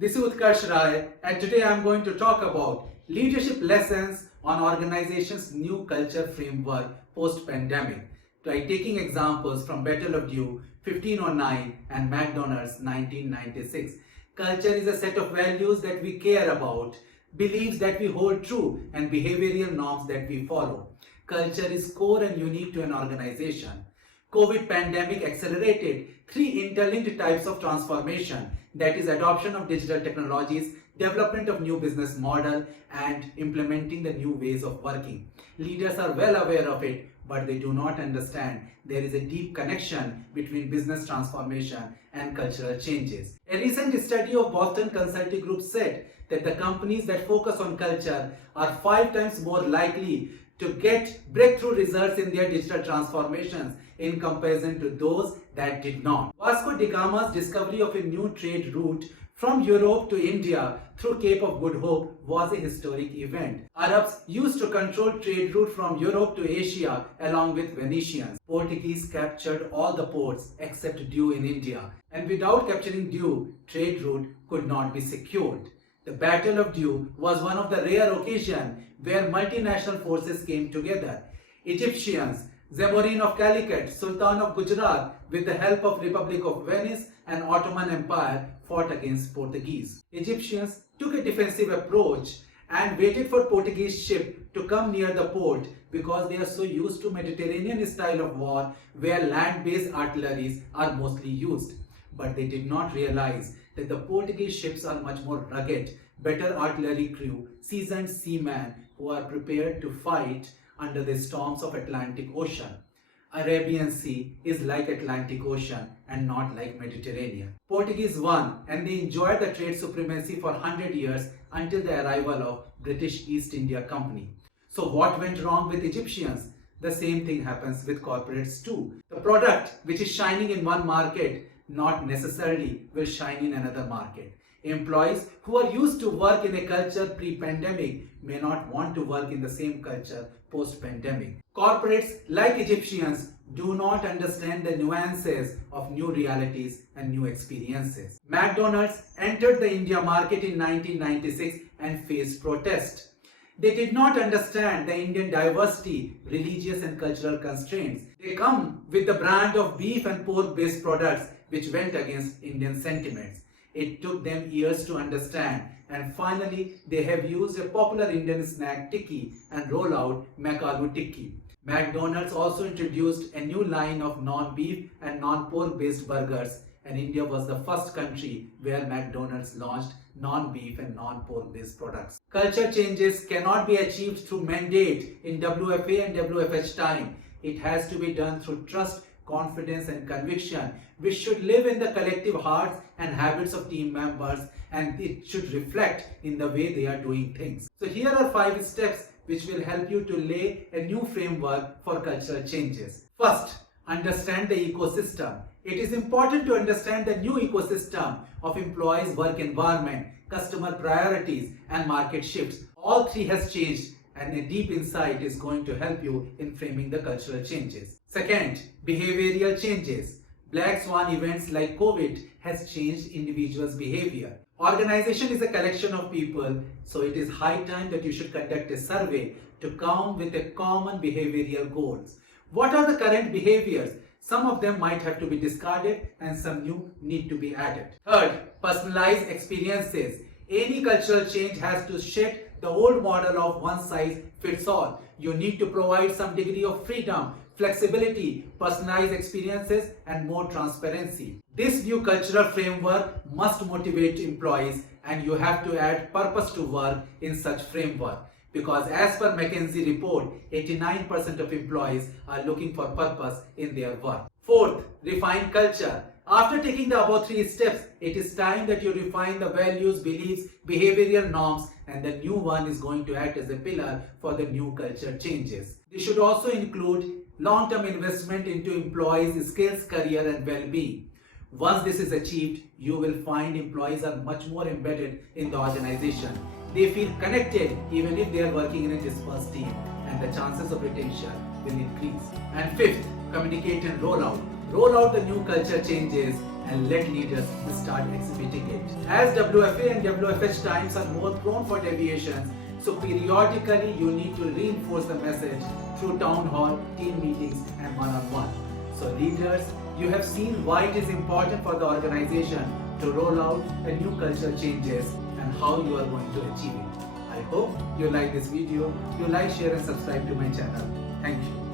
This is Utkarsh Rai, and today I am going to talk about leadership lessons on organization's new culture framework post-pandemic by taking examples from Battle of Dew 1509 and McDonald's 1996. Culture is a set of values that we care about, beliefs that we hold true, and behavioral norms that we follow. Culture is core and unique to an organization. COVID pandemic accelerated three interlinked types of transformation, that is adoption of digital technologies, development of new business model, and implementing the new ways of working. Leaders are well aware of it, but they do not understand there is a deep connection between business transformation and cultural changes. A recent study of Boston Consulting Group said that the companies that focus on culture are 5 times more likely to get breakthrough results in their digital transformations in comparison to those that did not. Vasco da Gama's discovery of a new trade route from Europe to India through Cape of Good Hope was a historic event. Arabs used to control trade route from Europe to Asia along with Venetians. Portuguese captured all the ports except Dew in India, and without capturing Dew, trade route could not be secured. The Battle of Dew was one of the rare occasions where multinational forces came together. Egyptians, Zamorin of Calicut, Sultan of Gujarat, with the help of Republic of Venice and Ottoman Empire, fought against Portuguese. Egyptians took a defensive approach and waited for Portuguese ship to come near the port because they are so used to Mediterranean style of war where land-based artilleries are mostly used. But they did not realize that the Portuguese ships are much more rugged, better artillery crew, seasoned seamen who are prepared to fight under the storms of Atlantic Ocean. Arabian Sea is like Atlantic Ocean and not like Mediterranean. Portuguese won and they enjoyed the trade supremacy for 100 years until the arrival of British East India Company. So what went wrong with Egyptians? The same thing happens with corporates too. The product which is shining in one market not necessarily will shine in another market. Employees who are used to work in a culture pre-pandemic may not want to work in the same culture post-pandemic. Corporates, like Egyptians, do not understand the nuances of new realities and new experiences. McDonald's entered the India market in 1996 and faced protest. They did not understand the Indian diversity, religious and cultural constraints. They come with the brand of beef and pork-based products which went against Indian sentiments. It took them years to understand, and finally they have used a popular Indian snack tikki and roll out McAloo tikki. McDonald's also introduced a new line of non-beef and non-pork based burgers, and India was the first country where McDonald's launched non-beef and non-pork based products. Culture changes cannot be achieved through mandate in WFA and WFH time. It has to be done through trust, confidence and conviction, which should live in the collective hearts and habits of team members, and it should reflect in the way they are doing things. So here are 5 steps which will help you to lay a new framework for cultural changes. First, understand the ecosystem. It is important to understand the new ecosystem of employees' work environment, customer priorities and market shifts. All 3 has changed, and a deep insight is going to help you in framing the cultural changes. Second, behavioral changes. Black swan events like COVID has changed individuals' behavior. Organization is a collection of people, so it is high time that you should conduct a survey to come with a common behavioral goals. What are the current behaviors? Some of them might have to be discarded and some new need to be added. Third, personalized experiences. Any cultural change has to shed the old model of one size fits all. You need to provide some degree of freedom, flexibility, personalized experiences and more transparency. This new cultural framework must motivate employees, and you have to add purpose to work in such framework, because as per McKinsey report, 89% of employees are looking for purpose in their work. Fourth, refine culture. After taking the above 3 steps, it is time that you refine the values, beliefs, behavioral norms, and the new one is going to act as a pillar for the new culture changes. This should also include long-term investment into employees' skills, career and well-being. Once this is achieved, you will find employees are much more embedded in the organization. They feel connected even if they are working in a dispersed team, and the chances of retention will increase. And fifth, communicate and roll out. Roll out the new culture changes and let leaders start exhibiting it. As WFA and WFH times are more prone for deviations, so periodically you need to reinforce the message through town hall, team meetings and one-on-one. So leaders, you have seen why it is important for the organization to roll out the new culture changes and how you are going to achieve it. I hope you like this video. You like, share and subscribe to my channel. Thank you.